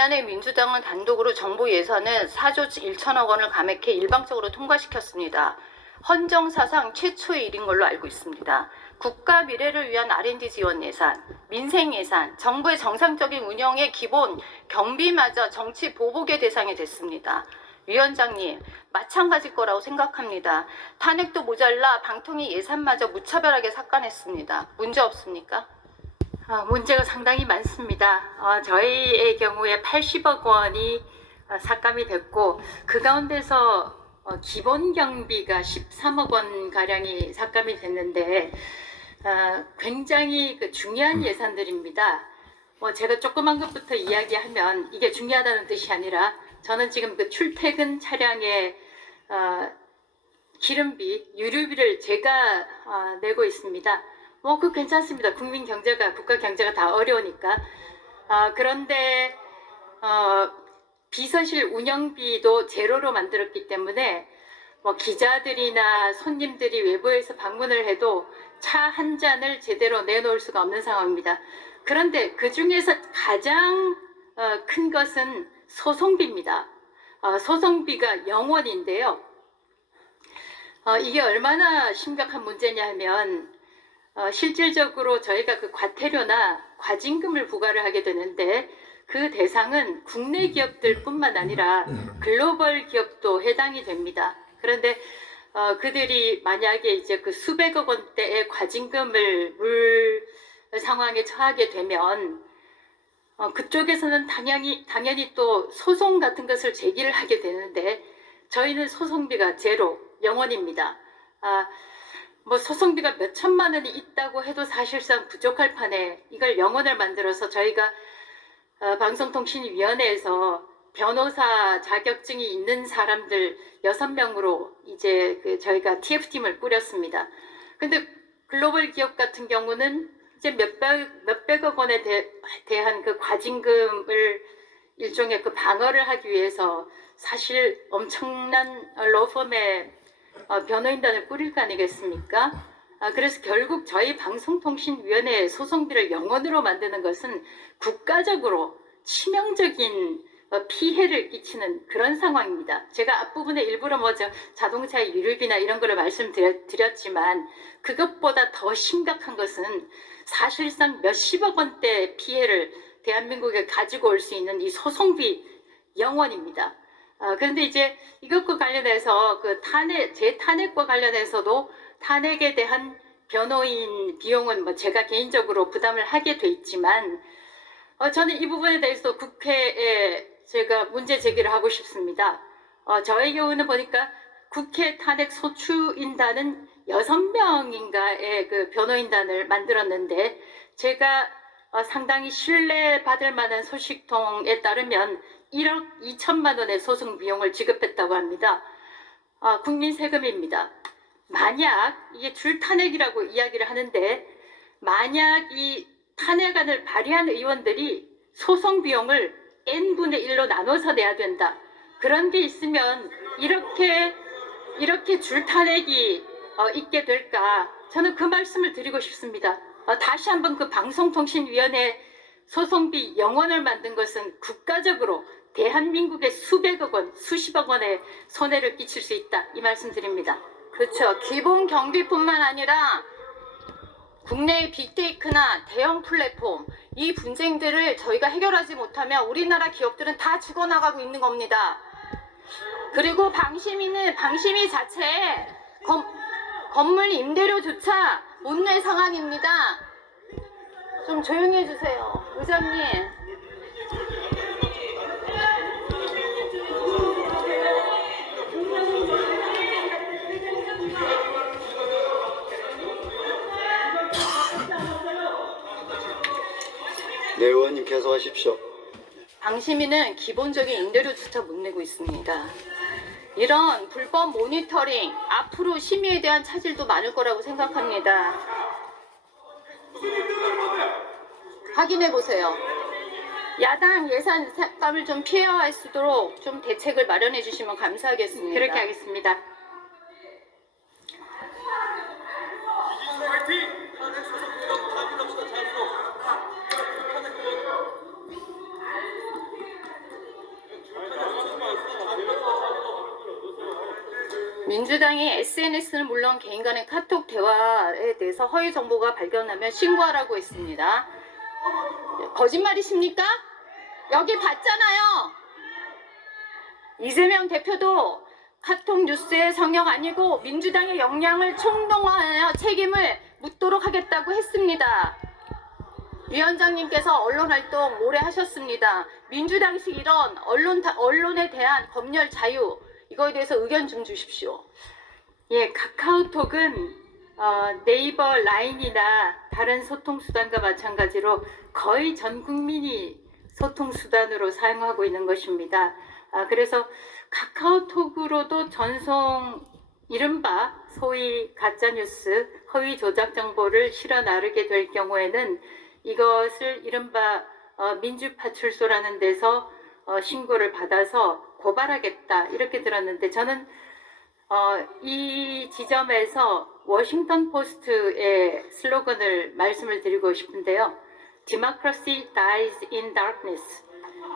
지난해 민주당은 단독으로 정부 예산은 4조 1천억 원을 감액해 일방적으로 통과시켰습니다. 헌정사상 최초의 일인 걸로 알고 있습니다. 국가 미래를 위한 R&D 지원 예산, 민생 예산, 정부의 정상적인 운영의 기본 경비마저 정치 보복의 대상이 됐습니다. 위원장님, 마찬가지일 거라고 생각합니다. 탄핵도 모자라 방통위 예산마저 무차별하게 삭감했습니다. 문제 없습니까? 문제가 상당히 많습니다. 저희의 경우에 80억 원이 삭감이 됐고, 그 가운데서 기본 경비가 13억 원 가량이 삭감이 됐는데 굉장히 중요한 예산들입니다. 제가 조그만 것부터 이야기하면 이게 중요하다는 뜻이 아니라 저는 지금 출퇴근 차량의 기름비, 유류비를 제가 내고 있습니다. 그 괜찮습니다. 국민 경제가, 국가 경제가 다 어려우니까. 그런데 비서실 운영비도 제로로 만들었기 때문에 기자들이나 손님들이 외부에서 방문을 해도 차 한 잔을 제대로 내놓을 수가 없는 상황입니다. 그런데 그 중에서 가장 큰 것은 소송비입니다. 소송비가 0원인데요. 이게 얼마나 심각한 문제냐 하면 실질적으로 저희가 과태료나 과징금을 부과를 하게 되는데 그 대상은 국내 기업들뿐만 아니라 글로벌 기업도 해당이 됩니다. 그런데 그들이 만약에 이제 수백억 원대의 과징금을 물 상황에 처하게 되면 그쪽에서는 당연히 또 소송 같은 것을 제기를 하게 되는데 저희는 소송비가 제로, 0원입니다. 소송비가 몇 천만 원이 있다고 해도 사실상 부족할 판에 이걸 0원을 만들어서 저희가 방송통신위원회에서 변호사 자격증이 있는 사람들 6명으로 이제 저희가 TF팀을 꾸렸습니다. 근데 글로벌 기업 같은 경우는 이제 몇백억 원에 대한 과징금을 일종의 방어를 하기 위해서 사실 엄청난 로펌의 변호인단을 꾸릴 거 아니겠습니까? 그래서 결국 저희 방송통신위원회의 소송비를 0원으로 만드는 것은 국가적으로 치명적인 피해를 끼치는 그런 상황입니다. 제가 앞부분에 일부러 자동차의 유류비나 이런 거를 말씀드렸지만 그것보다 더 심각한 것은 사실상 몇십억 원대 피해를 대한민국에 가지고 올 수 있는 이 소송비 0원입니다. 그런데 이제 이것과 관련해서 재탄핵과 관련해서도 탄핵에 대한 변호인 비용은 제가 개인적으로 부담을 하게 돼 있지만 저는 이 부분에 대해서 국회에 제가 문제 제기를 하고 싶습니다. 저의 경우는 보니까 국회 탄핵 소추인단은 6명인가의 변호인단을 만들었는데 제가 상당히 신뢰받을 만한 소식통에 따르면 1억 2천만 원의 소송 비용을 지급했다고 합니다. 국민 세금입니다. 만약 이게 줄탄핵이라고 이야기를 하는데 만약 이 탄핵안을 발의한 의원들이 소송 비용을 n분의 1로 나눠서 내야 된다. 그런 게 있으면 이렇게 줄탄핵이 있게 될까? 저는 그 말씀을 드리고 싶습니다. 다시 한번 방송통신위원회 소송비 0원을 만든 것은 국가적으로 대한민국의 수백억 원, 수십억 원의 손해를 끼칠 수 있다. 이 말씀 드립니다. 그렇죠. 기본 경비뿐만 아니라 국내의 빅테이크나 대형 플랫폼 이 분쟁들을 저희가 해결하지 못하면 우리나라 기업들은 다 죽어나가고 있는 겁니다. 그리고 방심위 자체에 건물 임대료조차 못 낼 상황입니다. 좀 조용히 해주세요. 의장님. 네, 의원님 계속하십시오. 방심위는 기본적인 임대료조차 못 내고 있습니다. 이런 불법 모니터링 앞으로 심의에 대한 차질도 많을 거라고 생각합니다. 확인해 보세요. 야당 예산 삭감을 좀 피해갈 수 있도록 좀 대책을 마련해 주시면 감사하겠습니다. 그렇게 하겠습니다. 민주당이 SNS는 물론 개인 간의 카톡 대화에 대해서 허위 정보가 발견하면 신고하라고 했습니다. 거짓말이십니까? 여기 봤잖아요. 이재명 대표도 카톡 뉴스의 성역 아니고 민주당의 역량을 총동원하여 책임을 묻도록 하겠다고 했습니다. 위원장님께서 언론활동 오래 하셨습니다. 민주당식 이런 언론에 대한 검열 자유, 이거에 대해서 의견 좀 주십시오. 예, 카카오톡은 네이버 라인이나 다른 소통수단과 마찬가지로 거의 전 국민이 소통수단으로 사용하고 있는 것입니다. 그래서 카카오톡으로도 전송, 이른바 소위 가짜뉴스, 허위 조작 정보를 실어 나르게 될 경우에는 이것을 이른바 민주파출소라는 데서 신고를 받아서 고발하겠다 이렇게 들었는데, 저는 이 지점에서 워싱턴 포스트의 슬로건을 말씀을 드리고 싶은데요. Democracy dies in darkness.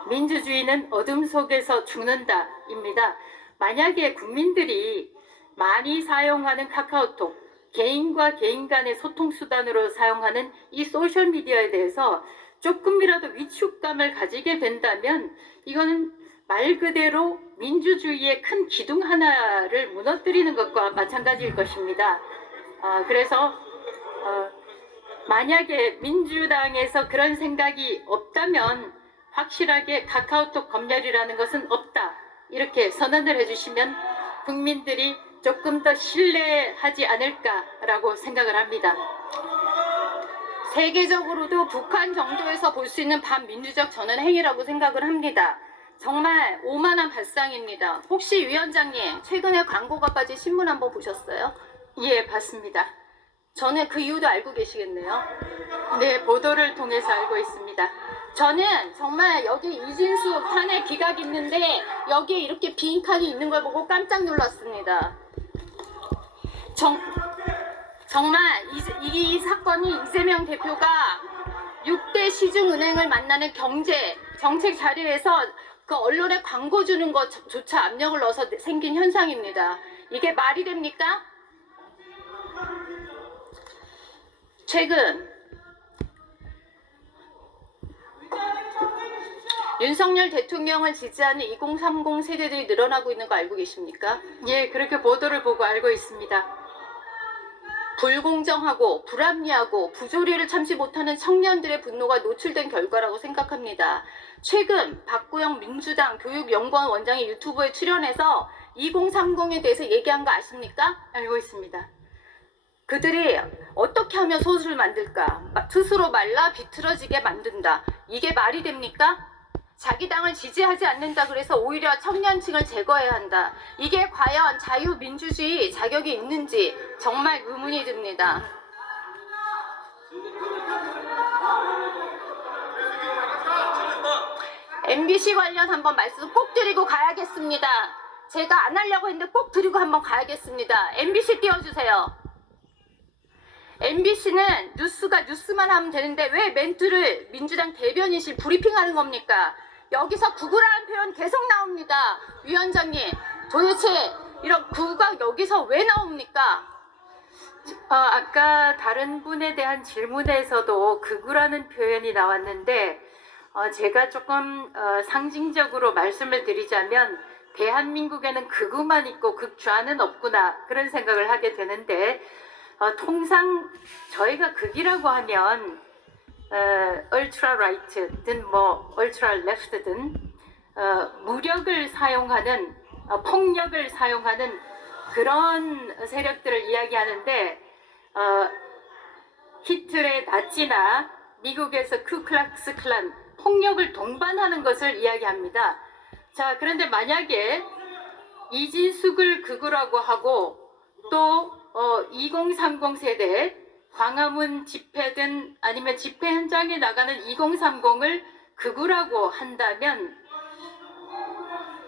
민주주의는 어둠 속에서 죽는다 입니다. 만약에 국민들이 많이 사용하는 카카오톡, 개인과 개인 간의 소통수단으로 사용하는 이 소셜미디어에 대해서 조금이라도 위축감을 가지게 된다면 이거는 말 그대로 민주주의의 큰 기둥 하나를 무너뜨리는 것과 마찬가지일 것입니다. 그래서 만약에 민주당에서 그런 생각이 없다면 확실하게 카카오톡 검열이라는 것은 없다, 이렇게 선언을 해주시면 국민들이 조금 더 신뢰하지 않을까라고 생각을 합니다. 세계적으로도 북한 정도에서 볼 수 있는 반민주적 전원 행위라고 생각을 합니다. 정말 오만한 발상입니다. 혹시 위원장님, 최근에 광고가 빠진 신문 한번 보셨어요? 예, 봤습니다. 저는 그 이유도 알고 계시겠네요. 네, 보도를 통해서 알고 있습니다. 저는 정말 여기 이진수 탄핵 기각 있는데 여기에 이렇게 빈 칸이 있는 걸 보고 깜짝 놀랐습니다. 정말 이 사건이 이재명 대표가 6대 시중은행을 만나는 경제 정책 자리에서 그 언론에 광고 주는 것조차 압력을 넣어서 생긴 현상입니다. 이게 말이 됩니까? 최근 윤석열 대통령을 지지하는 2030 세대들이 늘어나고 있는 거 알고 계십니까? 예, 그렇게 보도를 보고 알고 있습니다. 불공정하고 불합리하고 부조리를 참지 못하는 청년들의 분노가 노출된 결과라고 생각합니다. 최근 박구영 민주당 교육연구원 원장이 유튜브에 출연해서 2030에 대해서 얘기한 거 아십니까? 알고 있습니다. 그들이 어떻게 하면 소수를 만들까? 스스로 말라 비틀어지게 만든다. 이게 말이 됩니까? 자기 당을 지지하지 않는다 그래서 오히려 청년층을 제거해야 한다. 이게 과연 자유민주주의 자격이 있는지 정말 의문이 듭니다. MBC 관련 한번 말씀 꼭 드리고 가야겠습니다. 제가 안 하려고 했는데 꼭 드리고 한번 가야겠습니다. MBC 띄워주세요. MBC는 뉴스만 하면 되는데 왜 멘트를 민주당 대변인실 브리핑하는 겁니까? 여기서 구구라는 표현 계속 나옵니다. 위원장님, 도대체 이런 구구가 여기서 왜 나옵니까? 아까 다른 분에 대한 질문에서도 극우라는 표현이 나왔는데 제가 조금 상징적으로 말씀을 드리자면 대한민국에는 극우만 있고 극좌는 없구나, 그런 생각을 하게 되는데 통상 저희가 극이라고 하면 ultra right든 뭐 ultra left든 무력을 사용하는 폭력을 사용하는 그런 세력들을 이야기하는데 히틀의 나치나 미국에서 쿠클락스 클란 폭력을 동반하는 것을 이야기합니다. 자, 그런데 만약에 이진숙을 극우라고 하고 또 2030 세대 광화문 집회든 아니면 집회 현장에 나가는 2030을 극우라고 한다면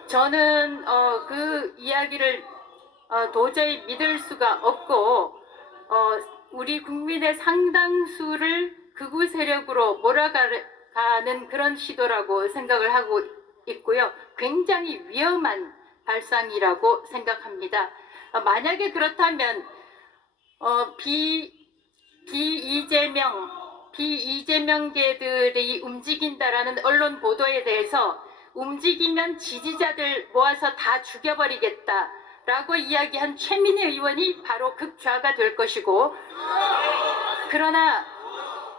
저는 그 이야기를 도저히 믿을 수가 없고 우리 국민의 상당수를 극우 세력으로 몰아가는 그런 시도라고 생각을 하고 있고요. 굉장히 위험한 발상이라고 생각합니다. 만약에 그렇다면 비이재명계들이 움직인다라는 언론 보도에 대해서 움직이면 지지자들 모아서 다 죽여버리겠다라고 이야기한 최민희 의원이 바로 극좌가 될 것이고, 그러나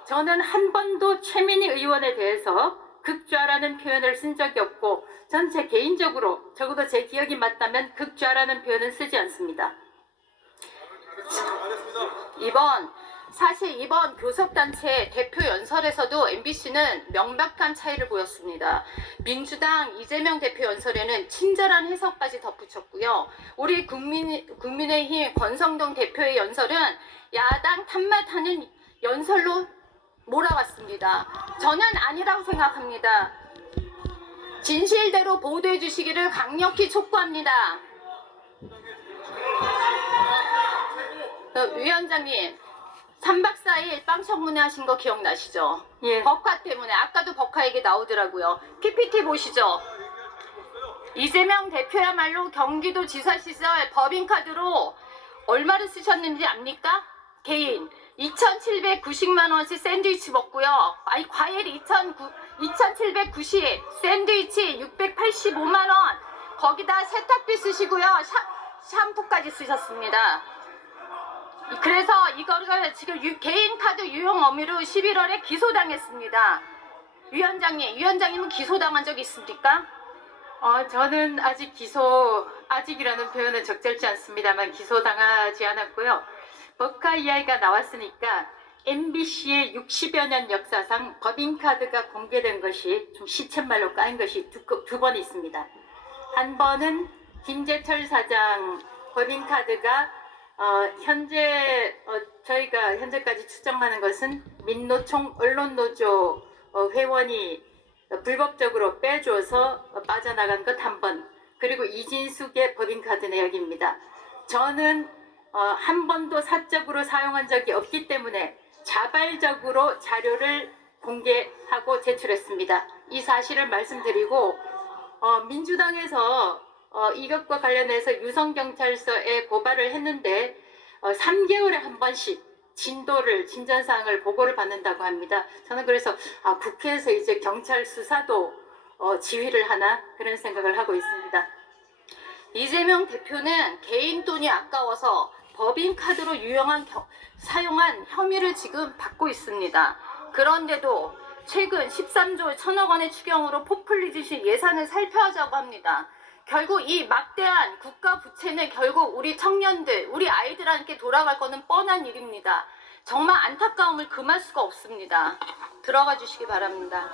저는 한 번도 최민희 의원에 대해서 극좌라는 표현을 쓴 적이 없고, 전 제 개인적으로 적어도 제 기억이 맞다면 극좌라는 표현은 쓰지 않습니다. 사실 이번 교섭단체 대표 연설에서도 MBC는 명백한 차이를 보였습니다. 민주당 이재명 대표 연설에는 친절한 해석까지 덧붙였고요. 우리 국민의힘 권성동 대표의 연설은 야당 탓맛하는 연설로 몰아왔습니다. 저는 아니라고 생각합니다. 진실대로 보도해 주시기를 강력히 촉구합니다. 위원장님, 3박 4일 빵 청문회 하신 거 기억나시죠? 예. 법화 때문에. 아까도 법화 얘기 나오더라고요. PPT 보시죠. 이재명 대표야말로 경기도 지사 시절 법인카드로 얼마를 쓰셨는지 압니까? 개인 2,790만 원씩 샌드위치 먹고요. 아니, 과일 2,790, 샌드위치 685만 원. 거기다 세탁비 쓰시고요. 샴푸까지 쓰셨습니다. 그래서 이거를 지금 개인 카드 유용 혐의로 11월에 기소당했습니다. 위원장님은 기소당한 적 있습니까? 저는 아직이라는 표현은 적절치 않습니다만 기소당하지 않았고요. 법카 이야기가 나왔으니까 MBC의 60여 년 역사상 법인카드가 공개된 것이 좀 시쳇말로 까인 것이 두 번 있습니다. 한 번은 김재철 사장 법인카드가 저희가 현재까지 추정하는 것은 민노총 언론노조 회원이 불법적으로 빼줘서 빠져나간 것 한 번, 그리고 이진숙의 법인카드 내역입니다. 저는 한 번도 사적으로 사용한 적이 없기 때문에 자발적으로 자료를 공개하고 제출했습니다. 이 사실을 말씀드리고, 민주당에서 이것과 관련해서 유성경찰서에 고발을 했는데 3개월에 한 번씩 진전사항을 보고를 받는다고 합니다. 저는 그래서 국회에서 이제 경찰 수사도 지휘를 하나 그런 생각을 하고 있습니다. 이재명 대표는 개인 돈이 아까워서 법인카드로 사용한 혐의를 지금 받고 있습니다. 그런데도 최근 13조 1천억 원의 추경으로 포퓰리즘식 예산을 살펴하자고 합니다. 결국 이 막대한 국가 부채는 결국 우리 청년들, 우리 아이들한테 돌아갈 거는 뻔한 일입니다. 정말 안타까움을 금할 수가 없습니다. 들어가 주시기 바랍니다.